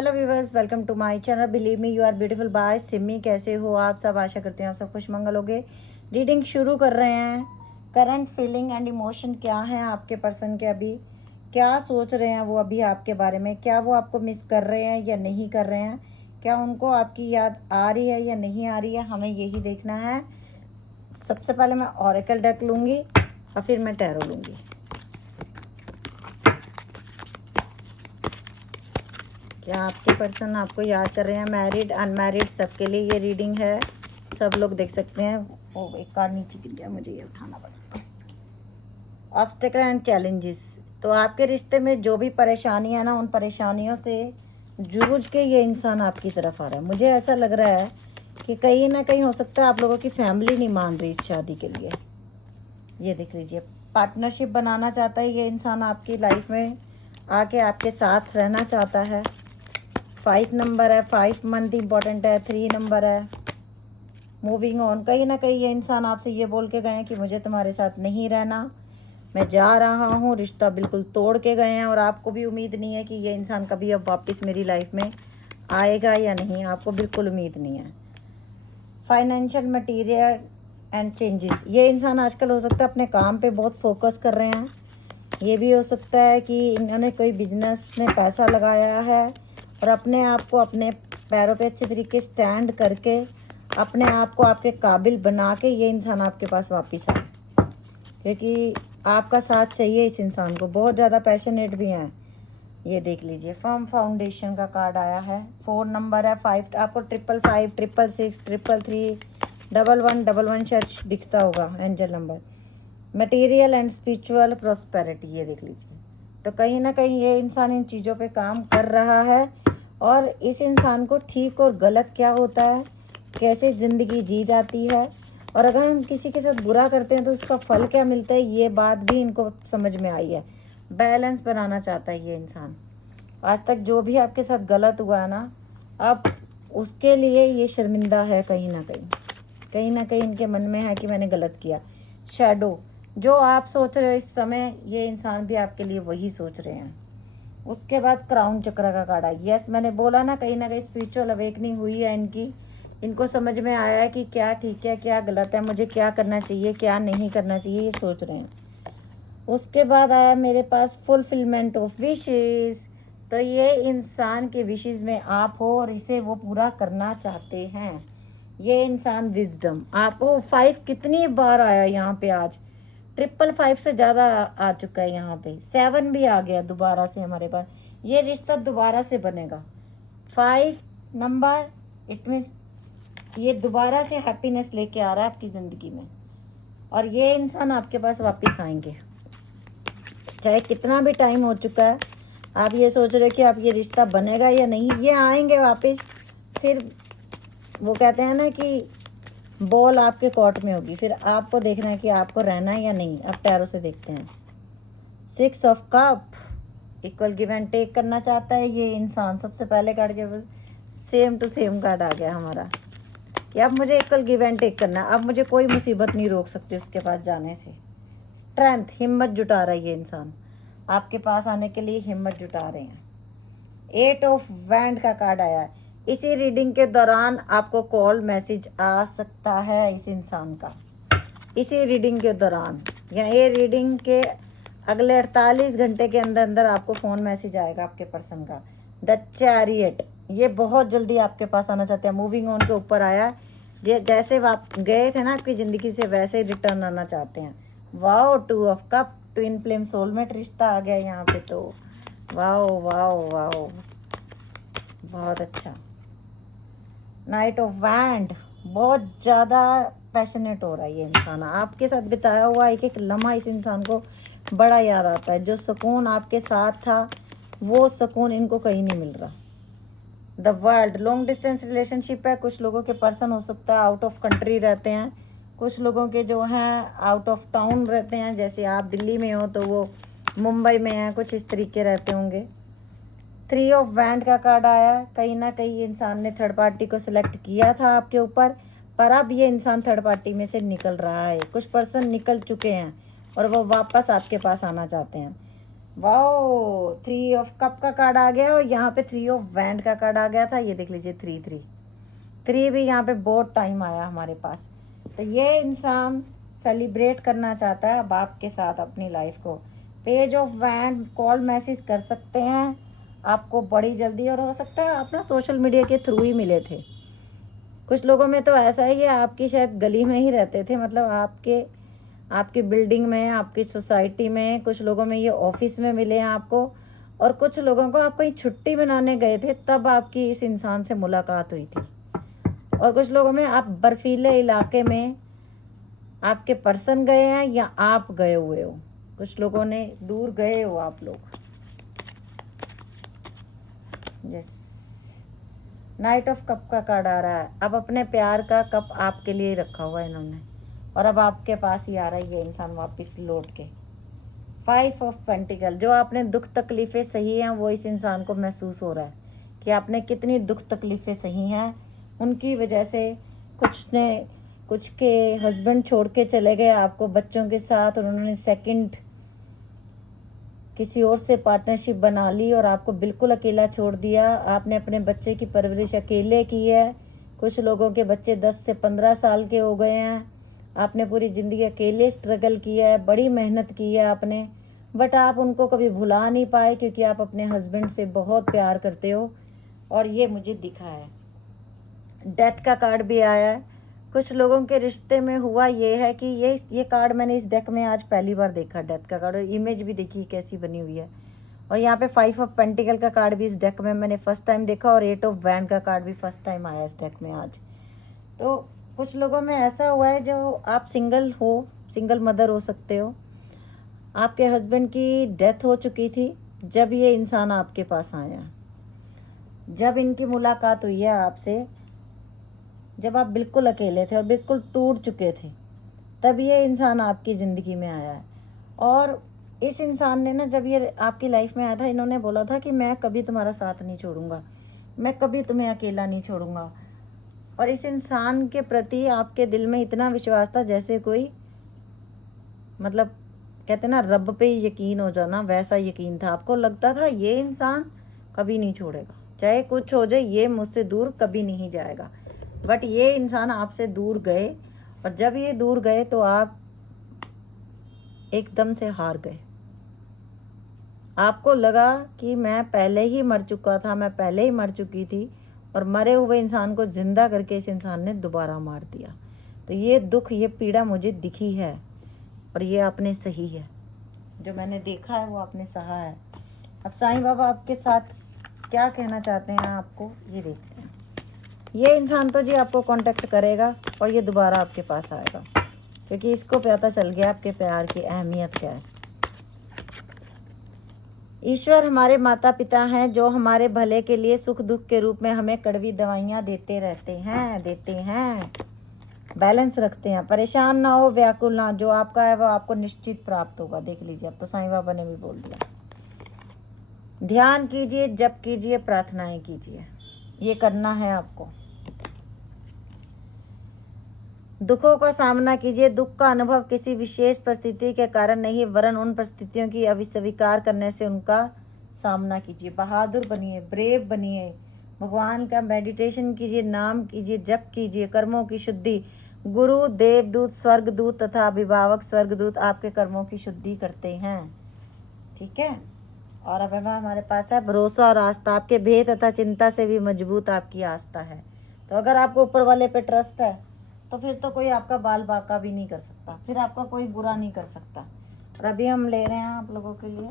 Hello viewers, welcome to my channel. Believe me you are beautiful by Simi. कैसे हो आप सब? आशा करते हैं आप सब खुश मंगल होगे। रीडिंग शुरू कर रहे हैं। करंट फीलिंग एंड इमोशन क्या है आपके पर्सन के? अभी क्या सोच रहे हैं वो अभी आपके बारे में? क्या वो आपको मिस कर रहे हैं या नहीं कर रहे हैं? क्या उनको आपकी याद आ रही है या नहीं आ रही है? हमें यही देखना है। सबसे पहले मैं ऑरेकल डेक लूँगी और फिर मैं टैरो लूँगी। क्या आपके पर्सन आपको याद कर रहे हैं? मैरिड अनमैरिड सबके लिए ये रीडिंग है। सब लोग देख सकते हैं। ओ, एक कार्ड नीचे गिर गया, मुझे ये उठाना पड़ा। Obstacle and challenges. तो आपके रिश्ते में जो भी परेशानी है ना, उन परेशानियों से जूझ के ये इंसान आपकी तरफ आ रहा है। मुझे ऐसा लग रहा है कि कहीं ना कहीं हो सकता है आप लोगों की फैमिली नहीं मान रही इस शादी के लिए। ये देख लीजिए, पार्टनरशिप बनाना चाहता है ये इंसान आपकी लाइफ में आके आपके साथ रहना चाहता है। 5 नंबर है, 5 मंथ इंपॉर्टेंट है। 3 नंबर है, मूविंग ऑन। कहीं ना कहीं ये इंसान आपसे ये बोल के गए हैं कि मुझे तुम्हारे साथ नहीं रहना, मैं जा रहा हूँ। रिश्ता बिल्कुल तोड़ के गए हैं और आपको भी उम्मीद नहीं है कि ये इंसान कभी अब वापस मेरी लाइफ में आएगा या नहीं। आपको बिल्कुल उम्मीद नहीं है। Financial material and changes. ये इंसान आजकल हो सकता है अपने काम पे बहुत फोकस कर रहे हैं। ये भी हो सकता है कि इन्होंने कोई बिजनेस में पैसा लगाया है और अपने आप को अपने पैरों पे अच्छे तरीके स्टैंड करके अपने आप को आपके काबिल बना के ये इंसान आपके पास वापस आए, क्योंकि आपका साथ चाहिए इस इंसान को। बहुत ज़्यादा पैशनेट भी हैं। ये देख लीजिए, फर्म फाउंडेशन का कार्ड आया है। 4 नंबर है। 5 आपको 555, 666, 333, 1111 सर्च दिखता होगा angel number. Material and spiritual prosperity. ये देख लीजिए, तो कहीं ना कहीं ये इंसान इन चीज़ों पे काम कर रहा है और इस इंसान को ठीक और गलत क्या होता है, कैसे ज़िंदगी जी जाती है और अगर हम किसी के साथ बुरा करते हैं तो उसका फल क्या मिलता है, ये बात भी इनको समझ में आई है। बैलेंस बनाना चाहता है ये इंसान। आज तक जो भी आपके साथ गलत हुआ है ना, अब उसके लिए ये शर्मिंदा है। कहीं ना कहीं इनके मन में है कि मैंने गलत किया। शैडो, जो आप सोच रहे हो इस समय ये इंसान भी आपके लिए वही सोच रहे हैं। उसके बाद क्राउन चक्र का कार्ड है। यस, मैंने बोला ना कहीं स्पिरिचुअल अवेकनिंग हुई है इनकी। इनको समझ में आया है कि क्या ठीक है क्या गलत है, मुझे क्या करना चाहिए क्या नहीं करना चाहिए, ये सोच रहे हैं। उसके बाद आया मेरे पास फुलफिलमेंट ऑफ विशेस। तो ये इंसान के विशेस में आप हो और इसे वो पूरा करना चाहते हैं। ये इंसान विजडम आपको 5 कितनी बार आया यहाँ पे आज? 555 से ज़्यादा आ चुका है यहाँ पे। 7 भी आ गया दोबारा से हमारे पास। ये रिश्ता दोबारा से बनेगा। 5 नंबर, इट मीन्स ये दोबारा से हैप्पीनेस लेके आ रहा है आपकी ज़िंदगी में और ये इंसान आपके पास वापस आएंगे। चाहे कितना भी टाइम हो चुका है, आप ये सोच रहे कि आप ये रिश्ता बनेगा या नहीं, ये आएंगे वापस। फिर वो कहते हैं ना कि बॉल आपके कोर्ट में होगी, फिर आपको देखना है कि आपको रहना है या नहीं। अब टैरो से देखते हैं। 6 of cup, equal give and take करना चाहता है ये इंसान। सबसे पहले कार्ड के सेम टू सेम कार्ड आ गया हमारा कि अब मुझे इक्वल गिव एंड टेक करना है। अब मुझे कोई मुसीबत नहीं रोक सकती उसके पास जाने से। स्ट्रेंथ, हिम्मत जुटा रहा है ये इंसान, आपके पास आने के लिए हिम्मत जुटा रहे हैं। 8 ऑफ वैंड का कार्ड आया है। इसी रीडिंग के दौरान आपको कॉल मैसेज आ सकता है इस इंसान का। इसी रीडिंग के दौरान या ये रीडिंग के अगले 48 घंटे के अंदर अंदर आपको फ़ोन मैसेज आएगा आपके पर्सन का। द चैरियट, ये बहुत जल्दी आपके पास आना चाहते हैं। मूविंग ऑन के ऊपर आया है। जैसे आप गए थे ना आपकी ज़िंदगी से, वैसे ही रिटर्न आना चाहते हैं। Wow, 2 of cup, twin flame soulmate रिश्ता आ गया यहाँ पे। तो वाओ वाओ वाओ, बहुत अच्छा। नाइट ऑफ वैंड, बहुत ज़्यादा पैशनेट हो रहा है ये इंसान। आपके साथ बिताया हुआ एक एक लम्हा इस इंसान को बड़ा याद आता है। जो सुकून आपके साथ था वो सुकून इनको कहीं नहीं मिल रहा। The world, long distance relationship है। कुछ लोगों के पर्सन हो सकता है आउट ऑफ कंट्री रहते हैं, कुछ लोगों के जो हैं आउट ऑफ टाउन रहते हैं। जैसे आप दिल्ली में हो तो वो मुंबई में हैं, कुछ इस तरीके रहते होंगे। 3 ऑफ वैंड का कार्ड आया है। कहीं ना कहीं इंसान ने थर्ड पार्टी को सिलेक्ट किया था आपके ऊपर, पर अब ये इंसान थर्ड पार्टी में से निकल रहा है। कुछ पर्सन निकल चुके हैं और वो वापस आपके पास आना चाहते हैं। वाओ, 3 ऑफ कप का कार्ड आ गया और यहाँ पे 3 ऑफ वैंड का कार्ड आ गया था। ये देख लीजिए 3 भी यहाँ पे बहुत टाइम आया हमारे पास। तो ये इंसान सेलिब्रेट करना चाहता है अब आपके साथ अपनी लाइफ को। Page of wand, call message कर सकते हैं आपको बड़ी जल्दी, और हो सकता है आप ना सोशल मीडिया के थ्रू ही मिले थे। कुछ लोगों में तो ऐसा है कि आपकी शायद गली में ही रहते थे, मतलब आपकी बिल्डिंग में, आपकी सोसाइटी में। कुछ लोगों में ये ऑफिस में मिले हैं आपको, और कुछ लोगों को आप कहीं छुट्टी मनाने गए थे तब आपकी इस इंसान से मुलाकात हुई थी। और कुछ लोगों में आप बर्फीले इलाके में आपके पर्सन गए हैं या आप गए हुए हो। कुछ लोगों ने दूर गए हो आप लोग। यस, नाइट ऑफ कप का कार्ड आ रहा है। अब अपने प्यार का कप आपके लिए रखा हुआ है इन्होंने, और अब आपके पास ही आ रहा है ये इंसान वापस लौट के। 5 ऑफ पेंटिकल, जो आपने दुख तकलीफ़ें सही हैं वो इस इंसान को महसूस हो रहा है कि आपने कितनी दुख तकलीफ़ें सही हैं। उनकी वजह से कुछ के हस्बैंड छोड़ के चले गए आपको बच्चों के साथ, और उन्होंने सेकंड किसी और से पार्टनरशिप बना ली और आपको बिल्कुल अकेला छोड़ दिया। आपने अपने बच्चे की परवरिश अकेले की है। कुछ लोगों के बच्चे 10 से 15 साल के हो गए हैं। आपने पूरी ज़िंदगी अकेले स्ट्रगल किया है, बड़ी मेहनत की है आपने, बट आप उनको कभी भुला नहीं पाए क्योंकि आप अपने हस्बैंड से बहुत प्यार करते हो। और ये मुझे दिखा है, डेथ का कार्ड भी आया है। कुछ लोगों के रिश्ते में हुआ ये है कि ये कार्ड मैंने इस डेक में आज पहली बार देखा, डेथ का कार्ड, और इमेज भी देखी कैसी बनी हुई है। और यहाँ पे 5 ऑफ पेंटिकल का कार्ड भी इस डेक में मैंने फर्स्ट टाइम देखा, और 8 ऑफ वैंड का कार्ड भी फर्स्ट टाइम आया इस डेक में आज। तो कुछ लोगों में ऐसा हुआ है जो आप सिंगल मदर हो सकते हो। आपके हस्बैंड की डेथ हो चुकी थी जब ये इंसान आपके पास आया। जब इनकी मुलाकात हुई है आपसे, जब आप बिल्कुल अकेले थे और बिल्कुल टूट चुके थे, तब ये इंसान आपकी ज़िंदगी में आया है। और इस इंसान ने ना, जब ये आपकी लाइफ में आया था, इन्होंने बोला था कि मैं कभी तुम्हारा साथ नहीं छोड़ूंगा, मैं कभी तुम्हें अकेला नहीं छोड़ूंगा। और इस इंसान के प्रति आपके दिल में इतना विश्वास था जैसे कोई, मतलब कहते ना रब पे यकीन हो जाना, वैसा यकीन था। आपको लगता था ये इंसान कभी नहीं छोड़ेगा, चाहे कुछ हो जाए ये मुझसे दूर कभी नहीं जाएगा। बट ये इंसान आपसे दूर गए, और जब ये दूर गए तो आप एकदम से हार गए। आपको लगा कि मैं पहले ही मर चुका था, मैं पहले ही मर चुकी थी, और मरे हुए इंसान को जिंदा करके इस इंसान ने दोबारा मार दिया। तो ये दुख, ये पीड़ा मुझे दिखी है, और ये आपने सही है, जो मैंने देखा है वो आपने सहा है। अब साईं बाबा आपके साथ क्या कहना चाहते हैं आपको, ये देखते हैं। ये इंसान तो जी आपको कांटेक्ट करेगा और ये दोबारा आपके पास आएगा, क्योंकि इसको पता चल गया आपके प्यार की अहमियत क्या है। ईश्वर हमारे माता पिता हैं जो हमारे भले के लिए सुख दुख के रूप में हमें कड़वी दवाइयाँ देते हैं, बैलेंस रखते हैं। परेशान ना हो, व्याकुल ना, जो आपका है वो आपको निश्चित प्राप्त होगा। देख लीजिए, अब तो साईं बाबा ने भी बोल दिया। ध्यान कीजिए, जप कीजिए, प्रार्थनाएं कीजिए, ये करना है आपको। दुखों का सामना कीजिए। दुख का अनुभव किसी विशेष परिस्थिति के कारण नहीं, वरन उन परिस्थितियों की अस्वीकार करने से उनका सामना कीजिए। बहादुर बनिए, ब्रेव बनिए, भगवान का मेडिटेशन कीजिए, नाम कीजिए, जप कीजिए, कर्मों की शुद्धि। गुरु, देवदूत, स्वर्गदूत तथा अभिभावक स्वर्गदूत आपके कर्मों की शुद्धि करते हैं। ठीक है। और अब हमारे पास है भरोसा और आस्था। आपके भेद तथा चिंता से भी मजबूत आपकी आस्था है। तो अगर आपको ऊपर वाले पे ट्रस्ट है तो फिर तो कोई आपका बाल बाका भी नहीं कर सकता, फिर आपका कोई बुरा नहीं कर सकता। और अभी हम ले रहे हैं आप लोगों के लिए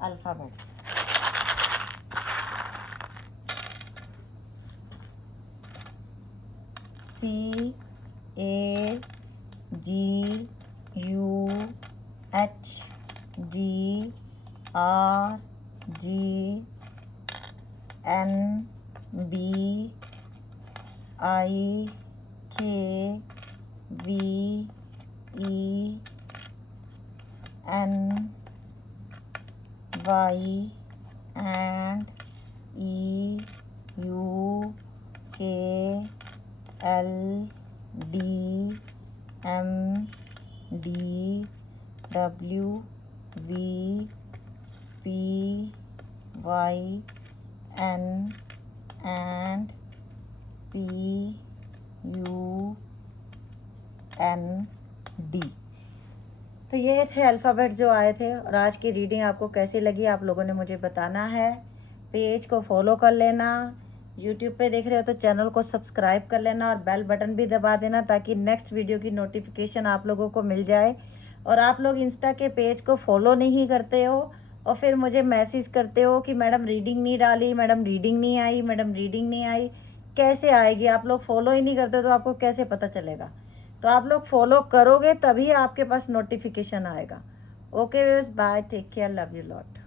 alphabets. CAGUH GRGNBIKVENY and EUKLDMDWV PYN and PUND। तो ये थे अल्फ़ाबेट जो आए थे। और आज की रीडिंग आपको कैसी लगी आप लोगों ने मुझे बताना है। पेज को फॉलो कर लेना, यूट्यूब पे देख रहे हो तो चैनल को सब्सक्राइब कर लेना और बेल बटन भी दबा देना ताकि नेक्स्ट वीडियो की नोटिफिकेशन आप लोगों को मिल जाए। और आप लोग इंस्टा के पेज को फॉलो नहीं करते हो और फिर मुझे मैसेज करते हो कि मैडम रीडिंग नहीं डाली, मैडम रीडिंग नहीं आई, मैडम रीडिंग नहीं आई। कैसे आएगी? आप लोग फॉलो ही नहीं करते तो आपको कैसे पता चलेगा? तो आप लोग फॉलो करोगे तभी आपके पास नोटिफिकेशन आएगा। Okay, bye, take care, love you lot.